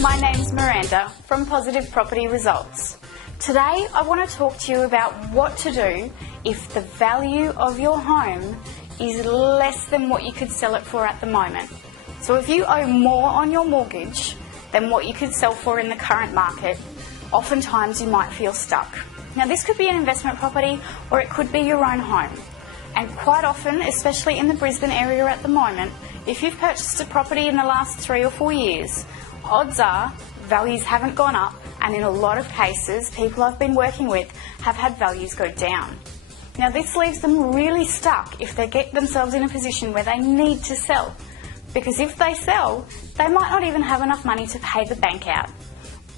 My name's Miranda from Positive Property Results. Today I want to talk to you about what to do if the value of your home is less than what you could sell it for at the moment. So if you owe more on your mortgage than what you could sell for in the current market, oftentimes you might feel stuck. Now this could be an investment property or it could be your own home. And quite often, especially in the Brisbane area at the moment, if you've purchased a property in the last 3 or 4 years, odds are values haven't gone up, and in a lot of cases, people I've been working with have had values go down. Now this leaves them really stuck if they get themselves in a position where they need to sell. Because if they sell, they might not even have enough money to pay the bank out.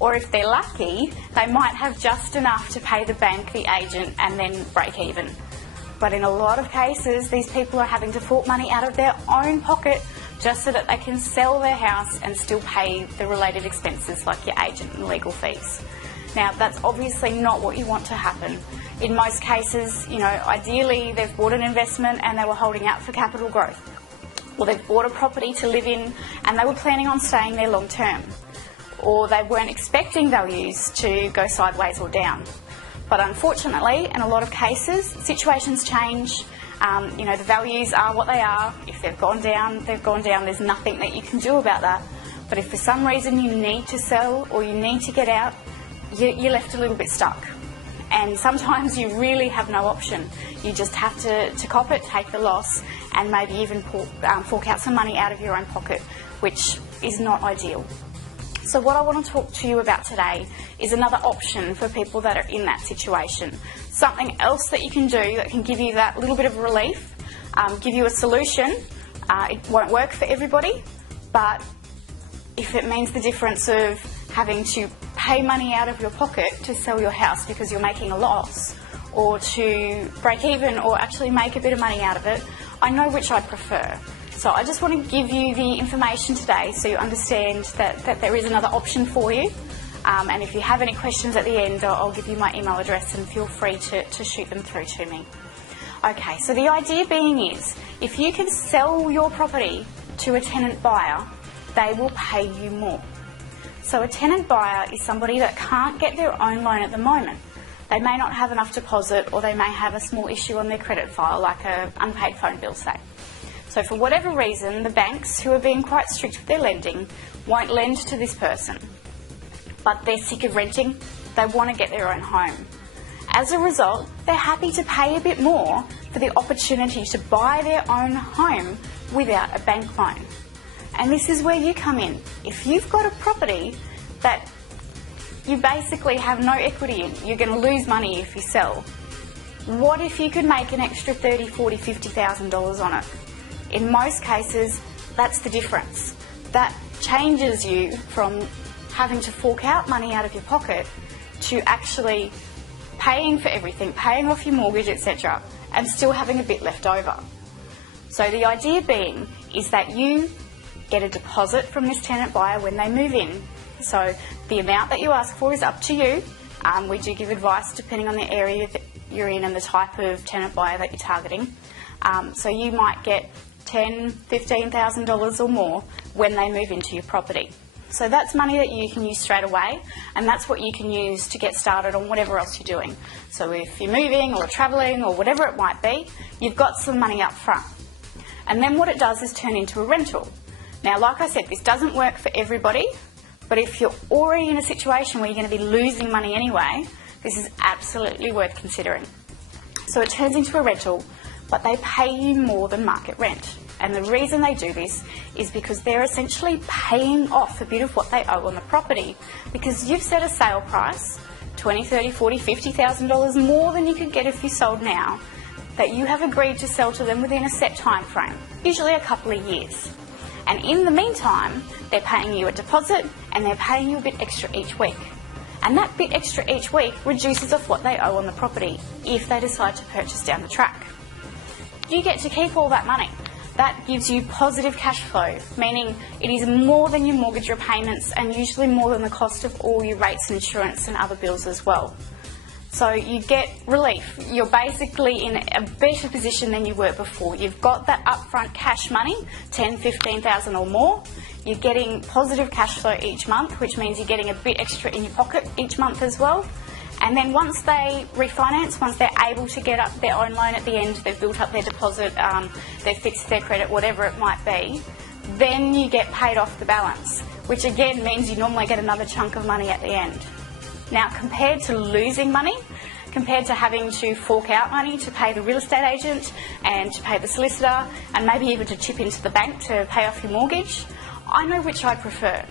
Or if they're lucky, they might have just enough to pay the bank, the agent, and then break even. But in a lot of cases, these people are having to fork money out of their own pocket just so that they can sell their house and still pay the related expenses like your agent and legal fees. Now, that's obviously not what you want to happen. In most cases, ideally they've bought an investment and they were holding out for capital growth. Or they've bought a property to live in and they were planning on staying there long term. Or they weren't expecting values to go sideways or down. But unfortunately, in a lot of cases, situations change. The values are what they are. If they've gone down, they've gone down. There's nothing that you can do about that. But if for some reason you need to sell or you need to get out, you're left a little bit stuck. And sometimes you really have no option. You just have to cop it, take the loss, and maybe even fork out some money out of your own pocket, which is not ideal. So what I want to talk to you about today is another option for people that are in that situation. Something else that you can do that can give you that little bit of relief, give you a solution. It won't work for everybody, but if it means the difference of having to pay money out of your pocket to sell your house because you're making a loss, or to break even or actually make a bit of money out of it, I know which I prefer. So I just want to give you the information today so you understand that there is another option for you. And if you have any questions at the end, I'll give you my email address and feel free to shoot them through to me. Okay, so the idea being is, if you can sell your property to a tenant buyer, they will pay you more. So a tenant buyer is somebody that can't get their own loan at the moment. They may not have enough deposit, or they may have a small issue on their credit file, like an unpaid phone bill, say. So for whatever reason, the banks, who are being quite strict with their lending, won't lend to this person. But they're sick of renting, they want to get their own home. As a result, they're happy to pay a bit more for the opportunity to buy their own home without a bank loan. And this is where you come in. If you've got a property that you basically have no equity in, you're going to lose money if you sell, what if you could make an extra $30,000, $40,000, $50,000 on it? In most cases, that's the difference. That changes you from having to fork out money out of your pocket to actually paying for everything, paying off your mortgage, etc., and still having a bit left over. So the idea being is that you get a deposit from this tenant buyer when they move in. So the amount that you ask for is up to you. We do give advice depending on the area that you're in and the type of tenant buyer that you're targeting. So you might get $10,000, $15,000 or more when they move into your property. So that's money that you can use straight away, and that's what you can use to get started on whatever else you're doing. So if you're moving or travelling or whatever it might be, you've got some money up front. And then what it does is turn into a rental. Now, like I said, this doesn't work for everybody, but if you're already in a situation where you're going to be losing money anyway, this is absolutely worth considering. So it turns into a rental, but they pay you more than market rent. And the reason they do this is because they're essentially paying off a bit of what they owe on the property, because you've set a sale price, $20,000, $30,000, $40,000, $50,000 more than you could get if you sold now, that you have agreed to sell to them within a set time frame, usually a couple of years. And in the meantime, they're paying you a deposit and they're paying you a bit extra each week. And that bit extra each week reduces off what they owe on the property if they decide to purchase down the track. You get to keep all that money. That gives you positive cash flow, meaning it is more than your mortgage repayments and usually more than the cost of all your rates and insurance and other bills as well. So you get relief. You're basically in a better position than you were before. You've got that upfront cash money, $10,000, $15,000 or more. you're getting positive cash flow each month, which means you're getting a bit extra in your pocket each month as well. And then once they refinance, once they're able to get up their own loan at the end, they've built up their deposit, they've fixed their credit, whatever it might be, then you get paid off the balance, which again means you normally get another chunk of money at the end. Now, compared to losing money, compared to having to fork out money to pay the real estate agent and to pay the solicitor and maybe even to chip into the bank to pay off your mortgage, I know which I prefer.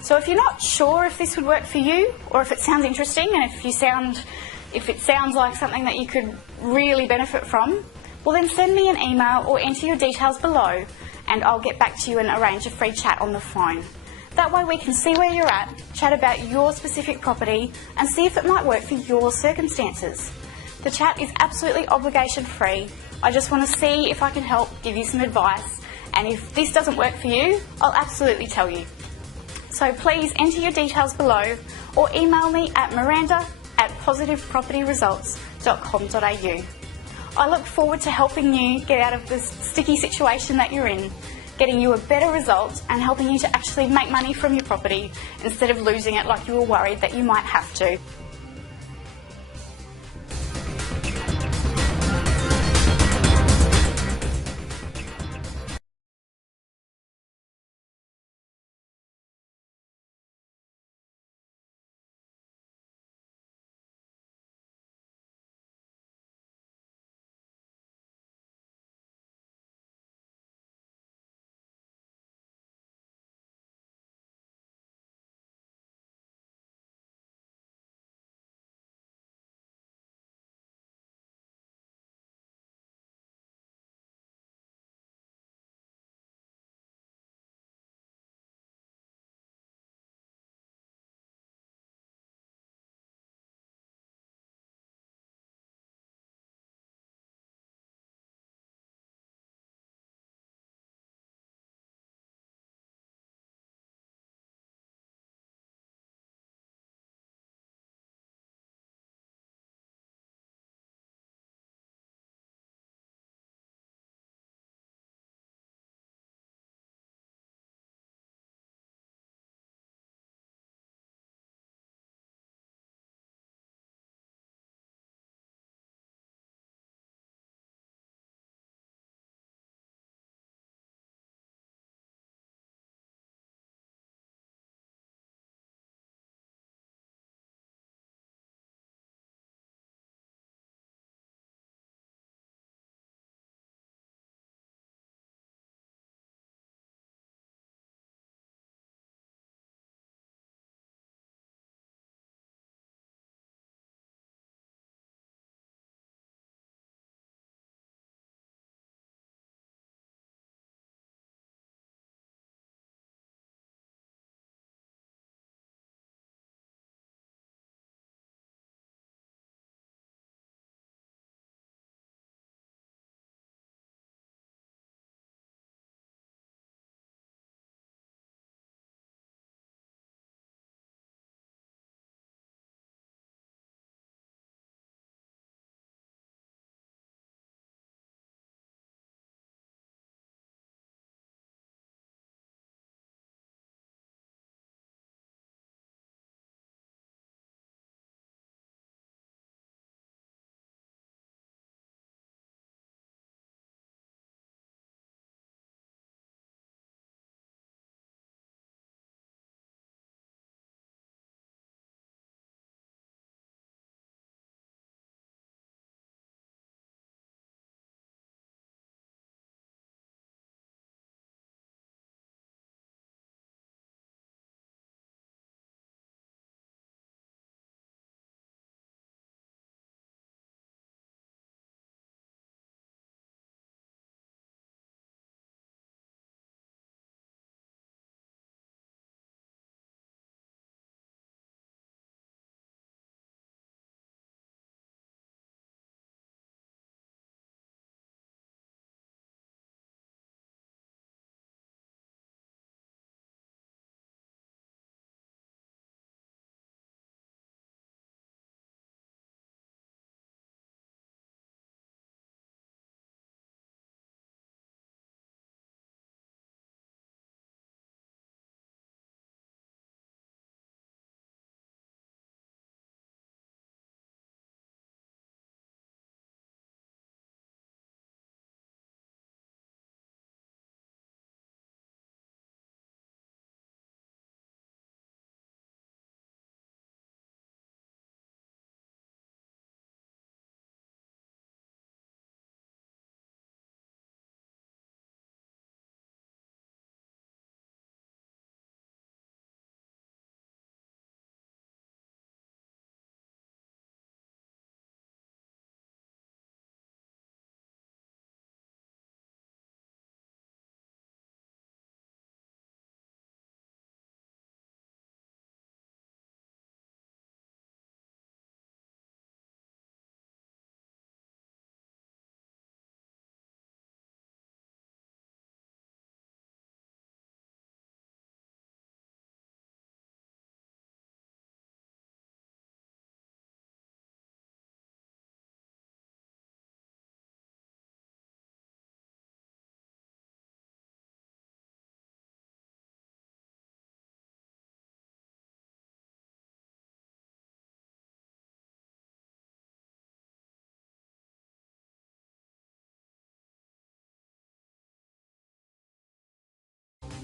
So if you're not sure if this would work for you, or if it sounds interesting and if it sounds like something that you could really benefit from, well then send me an email or enter your details below and I'll get back to you and arrange a free chat on the phone. That way we can see where you're at, chat about your specific property and see if it might work for your circumstances. The chat is absolutely obligation free. I just want to see if I can help, give you some advice, and if this doesn't work for you, I'll absolutely tell you. So please enter your details below or email me at miranda@positivepropertyresults.com.au. I look forward to helping you get out of this sticky situation that you're in, getting you a better result and helping you to actually make money from your property instead of losing it like you were worried that you might have to.